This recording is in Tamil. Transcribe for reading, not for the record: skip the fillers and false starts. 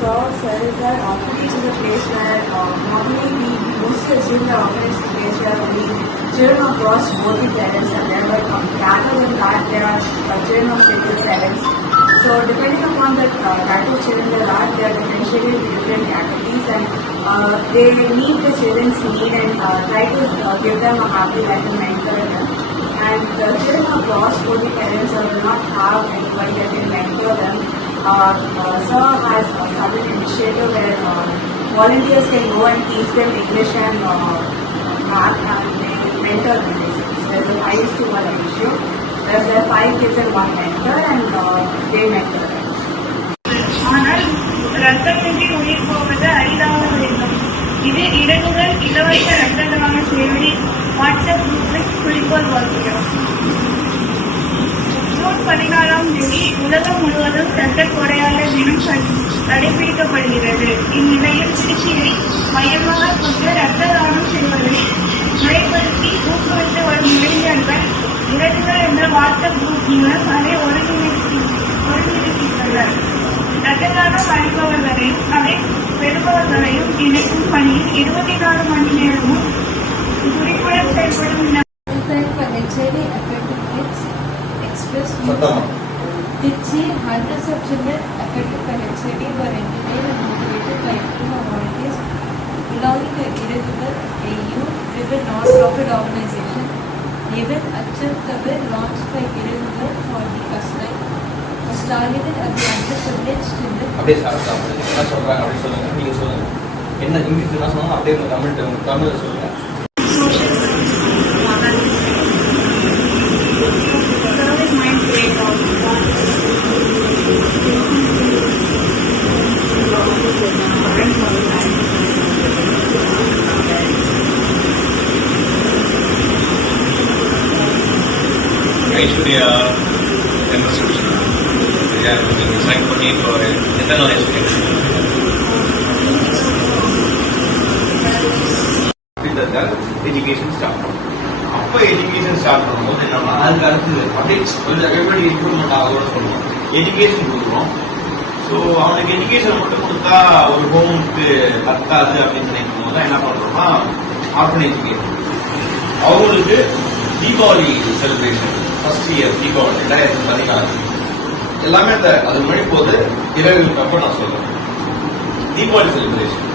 saw says that orphanage is a place where normally we mostly assume that orphanage is a place where only children of lost both the parents are there, but rather than that there are children of single parents. So depending upon the type of children there are differentiated into different categories, and they meet the children's need and try to give them a happy life and mentor them. And the children of lost both the parents or will not have anybody that can mentor them. Sir has started an initiative where volunteers can go and teach them English and math, and they mentor them. So there's a 5:1 ratio. There are 5 kids and 1 mentor, and they mentor them. ஆனால் ரத்தமின்றி உயிர் போவது அரிதாக வேண்டும். இது இடதுகள் இலவச ரத்த தான சேவை வாட்ஸ்அப் குரூப்பில் குறிக்கோள் வாழ்கிறோம். ஜூன் 14ஆம் தேதி உலகம் முழுவதும் இரத்த கொடையாளர் தினம் கடைபிடிக்கப்படுகிறது. இந்நிலையில் திருச்சியை மையமாக கொண்டு இரத்த தானம் செய்வதை முறைப்படுத்தி ஊக்குவித்து வரும் இளைஞர்கள் இடதுகள் என்ற வாட்ஸ்அப் குரூப் மூலம் அதை ஒருங்கிணைத்துள்ளனர். இரத்த தானம் அளிப்பவர்களையும் அதை பெறுபவர்களையும் இணைக்கும் பணியில் 24 மணி நேரமும் குறிப்புடன் செயல்படும். Trichy, hundreds of children affected by HIV were entertained and motivated by a team of volunteers belonging to Irregular, a youth-driven non-profit organization. Even Achal Kabir, launched by Irregular for the first time, was targeted at the underprivileged children. அப்படியே சொல்றாங்க அப்படி சொல்லுங்க நீங்க சொல்லுங்க என்ன இங்கிலீஷ்ல என்ன சொன்னாங்க அப்படியே தமிழ்ல சொல்லுங்க. ஐஸ்வர்யா சைன் பண்ணி இப்போ எத்தனை நாள் எஜுகேஷன் ஸ்டார்ட் பண்ணும். அப்போ எஜுகேஷன் ஸ்டார்ட் பண்ணும்போது என்னன்னா அதுக்கு அடுத்தது அப்படியே கொஞ்சம் எப்படி இம்ப்ரூவ்மெண்ட் ஆகும்னு சொல்லுவோம். எஜுகேஷன் கொடுக்குறோம். ஸோ அவனுக்கு எஜுகேஷன் மட்டும் கொடுத்தா ஒரு ஹோமுக்கு பத்தாது அப்படின்னு நினைக்கும் போது தான் என்ன பண்றோம்னா ஆர்ஃபனேஜ் எஜுகேஷன் அவங்களுக்கு Deepavali celebration first year Deepavali 2014 எல்லாமே அது மணி போது இரவுக்கு அப்புறம் நான் சொல்றேன். தீபாவளி செலிப்ரேஷன்